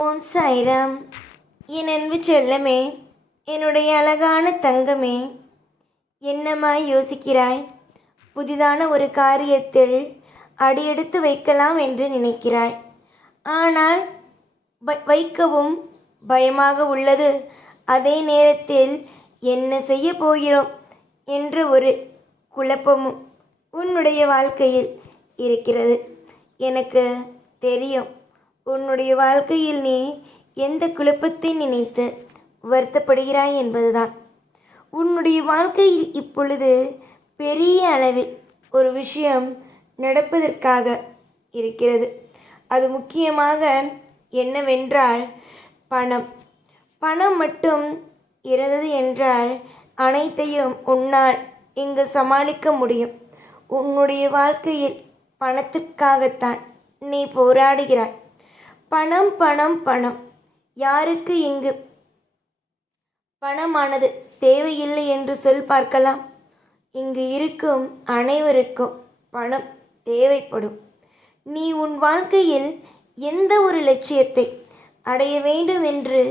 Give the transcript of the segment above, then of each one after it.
ஓம் சாய்ராம். என் அன்பு செல்லமே, என்னுடைய அழகான தங்கமே, என்னமாய் யோசிக்கிறாய்? புதிதான ஒரு காரியத்தில் அடியெடுத்து வைக்கலாம் என்று நினைக்கிறாய். ஆனால் வைக்கவும் பயமாக உள்ளது. அதே நேரத்தில் என்ன செய்ய போகிறோம் என்ற ஒரு குழப்பமும் உன்னுடைய வாழ்க்கையில் இருக்கிறது. எனக்கு தெரியும், உன்னுடைய வாழ்க்கையில் நீ எந்த குழப்பத்தை நினைத்து வருத்தப்படுகிறாய் என்பதுதான். உன்னுடைய வாழ்க்கையில் இப்பொழுது பெரிய அளவில் ஒரு விஷயம் நடப்பதற்காக இருக்கிறது. அது முக்கியமாக என்னவென்றால் பணம். பணம் மட்டும் இருந்தது என்றால் அனைத்தையும் உன்னால் இங்கு சமாளிக்க முடியும். உன்னுடைய வாழ்க்கையில் பணத்திற்காகத்தான் நீ போராடுகிறாய். பணம் பணம் பணம். யாருக்கு இங்கு பணமானது தேவையில்லை என்று சொல் பார்க்கலாம். இங்கு இருக்கும் அனைவருக்கும் பணம் தேவைப்படும். நீ உன் வாழ்க்கையில் எந்த ஒரு லட்சியத்தை அடைய வேண்டும் என்று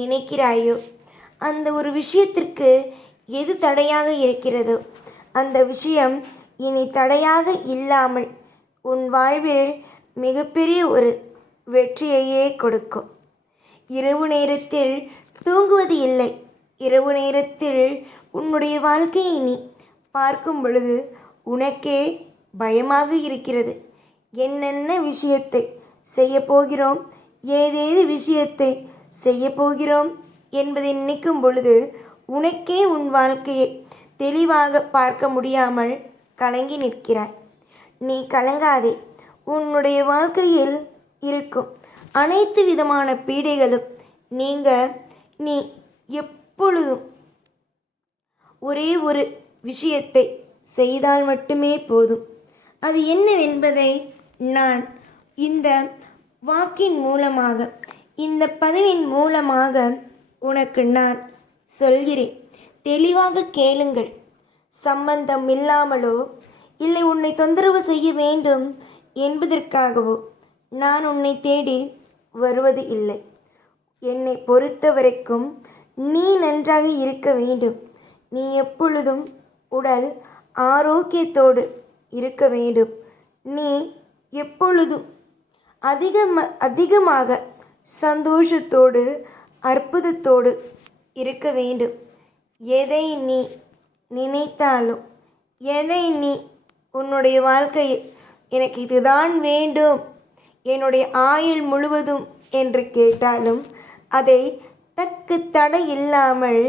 நினைக்கிறாயோ அந்த ஒரு விஷயத்திற்கு எது தடையாக இருக்கிறதோ அந்த விஷயம் இனி தடையாக இல்லாமல் உன் வாழ்வில் மிகப்பெரிய ஒரு வெற்றியையே கொடுக்கும். இரவு நேரத்தில் தூங்குவது இல்லை. இரவு நேரத்தில் உன்னுடைய வாழ்க்கையை நீ பார்க்கும் பொழுது உனக்கே பயமாக இருக்கிறது. என்னென்ன விஷயத்தை செய்ய போகிறோம், ஏதேது விஷயத்தை செய்ய போகிறோம் என்பதை நினைக்கும் பொழுது உனக்கே உன் வாழ்க்கையை தெளிவாக பார்க்க முடியாமல் கலங்கி நிற்கிறாய். நீ கலங்காதே. உன்னுடைய வாழ்க்கையில் இருக்கும் அனைத்து விதமான பீடைகளும் நீ எப்பொழுதும் ஒரே ஒரு விஷயத்தை செய்தால் மட்டுமே போதும். அது என்னவென்பதை நான் இந்த வாக்கின் மூலமாக, இந்த பதிவின் மூலமாக உனக்கு நான் சொல்கிறேன். தெளிவாக கேளுங்கள். சம்பந்தம் இல்லாமலோ இல்லை உன்னை தொந்தரவு செய்ய வேண்டும் என்பதற்காகவோ நான் உன்னை தேடி வருவது இல்லை. என்னை பொறுத்த வரைக்கும் நீ நன்றாக இருக்க வேண்டும். நீ எப்பொழுதும் உடல் ஆரோக்கியத்தோடு இருக்க வேண்டும். நீ எப்பொழுதும் அதிகமாக சந்தோஷத்தோடு அற்புதத்தோடு இருக்க வேண்டும். எதை நீ நினைத்தாலும், எதை நீ உன்னுடைய வாழ்க்கையில் எனக்கு இதுதான் வேண்டும், என்னுடைய ஆயுள் முழுவதும் என்று கேட்டாலும் அதை தக்கு தடை இல்லாமல்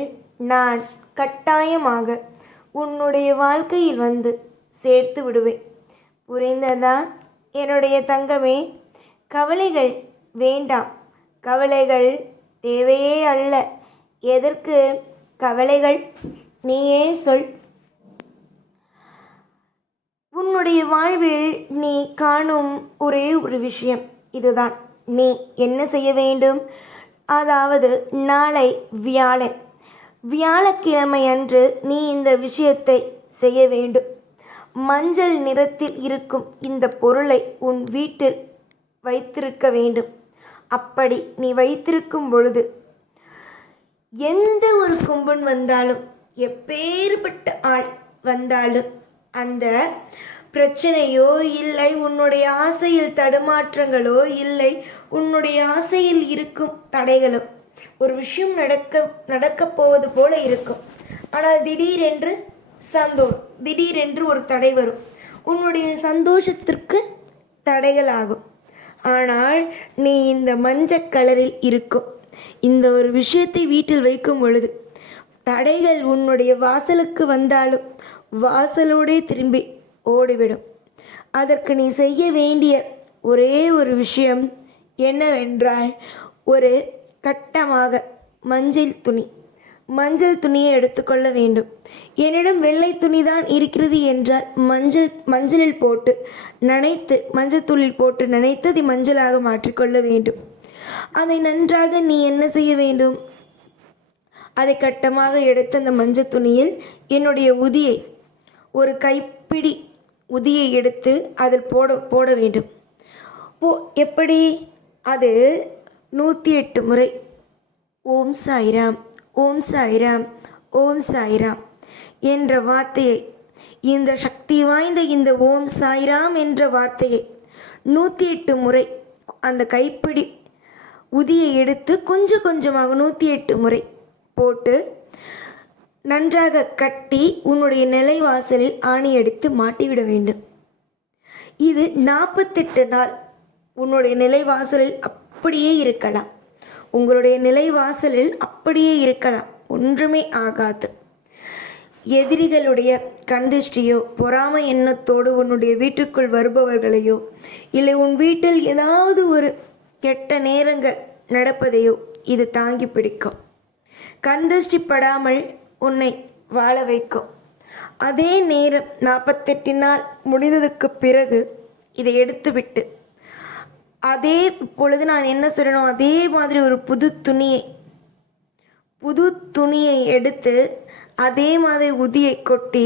நான் கட்டாயமாக உன்னுடைய வாழ்க்கையில் வந்து சேர்த்து விடுவேன். புரிந்ததா என்னுடைய தங்கமே? கவலைகள் வேண்டாம். கவலைகள் தேவையே அல்ல. எதற்கு கவலைகள்? நீயே சொல். உன்னுடைய வாழ்வில் நீ காணும் ஒரே ஒரு விஷயம் இதுதான். நீ என்ன செய்ய வேண்டும்? அதாவது நாளை வியாழக்கிழமை அன்று நீ இந்த விஷயத்தை செய்ய வேண்டும். மஞ்சள் நிறத்தில் இருக்கும் இந்த பொருளை உன் வீட்டில் வைத்திருக்க வேண்டும். அப்படி நீ வைத்திருக்கும் பொழுது எந்த ஒரு கும்பன் வந்தாலும், எப்பேறுபட்ட ஆள் வந்தாலும், அந்த பிரச்சனையோ இல்லை உன்னுடைய ஆசையில் தடுமாற்றங்களோ இல்லை உன்னுடைய ஆசையில் இருக்கும் தடைகளோ, ஒரு விஷயம் நடக்கப் போவது போல இருக்கும். ஆனால் திடீரென்று ஒரு தடை வரும். உன்னுடைய சந்தோஷத்திற்கு தடைகள் ஆகும். ஆனால் நீ இந்த மஞ்சள் கலரில் இருக்கும் இந்த ஒரு விஷயத்தை வீட்டில் வைக்கும் பொழுது தடைகள் உன்னுடைய வாசலுக்கு வந்தாலும் வாசலோடே திரும்பி ஓடிவிடும். அதற்கு நீ செய்ய வேண்டிய ஒரே ஒரு விஷயம் என்னவென்றால், ஒரு கட்டமாக மஞ்சள் துணியை எடுத்துக்கொள்ள வேண்டும். என்னிடம் வெள்ளை துணி தான் இருக்கிறது என்றால் மஞ்சளில் போட்டு நனைத்து, மஞ்சள் தூளில் போட்டு நனைத்து அதை மஞ்சளாக மாற்றிக்கொள்ள வேண்டும். அதை நன்றாக நீ என்ன செய்ய வேண்டும்? அதை கட்டமாக எடுத்து அந்த மஞ்சள் துணியில் என்னுடைய உதியை, ஒரு கைப்பிடி உதியை எடுத்து அதில் போட வேண்டும். எப்படி? அது 108 முறை ஓம் சாய்ராம், ஓம் சாய்ராம், ஓம் சாய்ராம் என்ற வார்த்தையை, இந்த சக்தி வாய்ந்த இந்த ஓம் சாய்ராம் என்ற வார்த்தையை 108 முறை அந்த கைப்பிடி உதியை எடுத்து கொஞ்சம் கொஞ்சமாக 108 முறை போட்டு நன்றாக கட்டி உன்னுடைய நிலைவாசலில் ஆணி எடுத்து மாட்டிவிட வேண்டும். இது 48 நாள் உன்னுடைய நிலைவாசலில் அப்படியே இருக்கலாம். உங்களுடைய நிலைவாசலில் அப்படியே இருக்கலாம், ஒன்றுமே ஆகாது. எதிரிகளுடைய கண்திஷ்டியோ பொறாமை எண்ணத்தோடு உன்னுடைய வீட்டுக்குள் வருபவர்களையோ இல்லை உன் வீட்டில் ஏதாவது ஒரு கெட்ட நேரங்கள் நடப்பதையோ இது தாங்கி பிடிக்கும். கண்திஷ்டி படாமல் உன்னை வாழ வைக்கும். அதே நேரம் 48 நாள் முடிந்ததுக்கு பிறகு இதை எடுத்துவிட்டு அதே பொழுது நான் என்ன சொல்லணும், அதே மாதிரி ஒரு புது துணியை எடுத்து அதே மாதிரி உதியை கொட்டி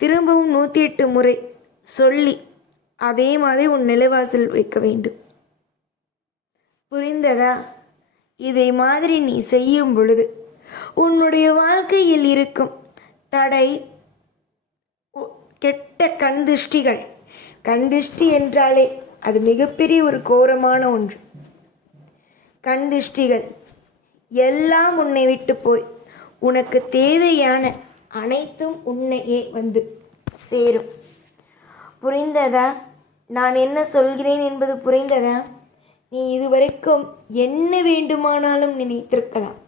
திரும்பவும் 108 முறை சொல்லி அதே மாதிரி உன் நிலைவாசல் வைக்க வேண்டும். புரிந்ததா? இதை மாதிரி நீ செய்யும் பொழுது உன்னுடைய வாழ்க்கையில் இருக்கும் தடை, கெட்ட கண்திஷ்டிகள், கண்திஷ்டி என்றாலே அது மிகப்பெரிய ஒரு கோரமான ஒன்று. கண்திஷ்டிகள் எல்லாம் உன்னை விட்டு போய் உனக்கு தேவையான அனைத்தும் உன்னையே வந்து சேரும். புரிந்ததா? நான் என்ன சொல்கிறேன் என்பது புரிந்ததா? நீ இதுவரைக்கும் என்ன வேண்டுமானாலும் நினைத்திருக்கலாம்,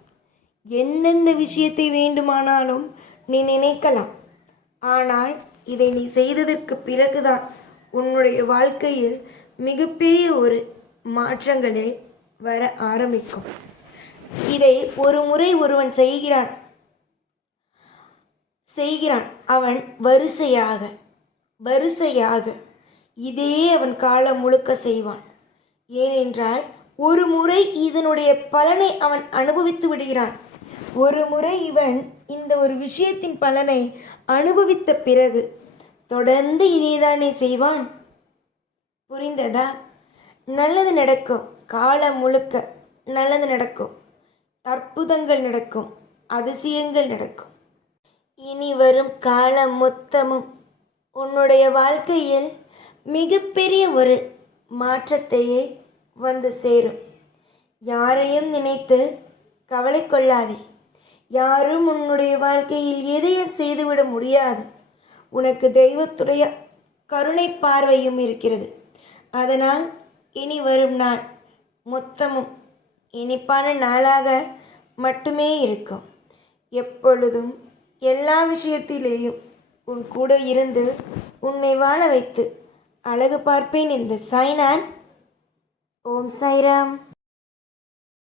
எந்தெந்த விஷயத்தை வேண்டுமானாலும் நீ நினைக்கலாம். ஆனால் இதை நீ செய்ததற்கு பிறகுதான் உன்னுடைய வாழ்க்கையில் மிகப்பெரிய ஒரு மாற்றங்களே வர ஆரம்பிக்கும். இதை ஒரு முறை ஒருவன் செய்கிறான், அவன் வரிசையாக இதே அவன் காலம் முழுக்க செய்வான். ஏனென்றால் ஒரு முறை இதனுடைய பலனை அவன் அனுபவித்து விடுகிறான். ஒரு முறை இவன் இந்த ஒரு விஷயத்தின் பலனை அனுபவித்த பிறகு தொடர்ந்து இதேதானே செய்வான். புரிந்ததா? நல்லது நடக்கும், காலம் முழுக்க நல்லது நடக்கும், அற்புதங்கள் நடக்கும், அதிசயங்கள் நடக்கும். இனி வரும் காலம் மொத்தமும் உன்னுடைய வாழ்க்கையில் மிகப்பெரிய ஒரு மாற்றத்தையே வந்து சேரும். யாரையும் நினைத்து கவலை கொள்ளாதே. யாரும் உன்னுடைய வாழ்க்கையில் எதையும் செய்துவிட முடியாது. உனக்கு தெய்வத்துடைய கருணை பார்வையும் இருக்கிறது. அதனால் இனி வரும் நாள் மொத்தமும் இனிப்பான நாளாக மட்டுமே இருக்கும். எப்பொழுதும் எல்லா விஷயத்திலேயும் உன் கூட இருந்து உன்னை வாழ வைத்து அழகு பார்ப்பேன் இந்த சாய்நான். ஓம் சாய்ராம்.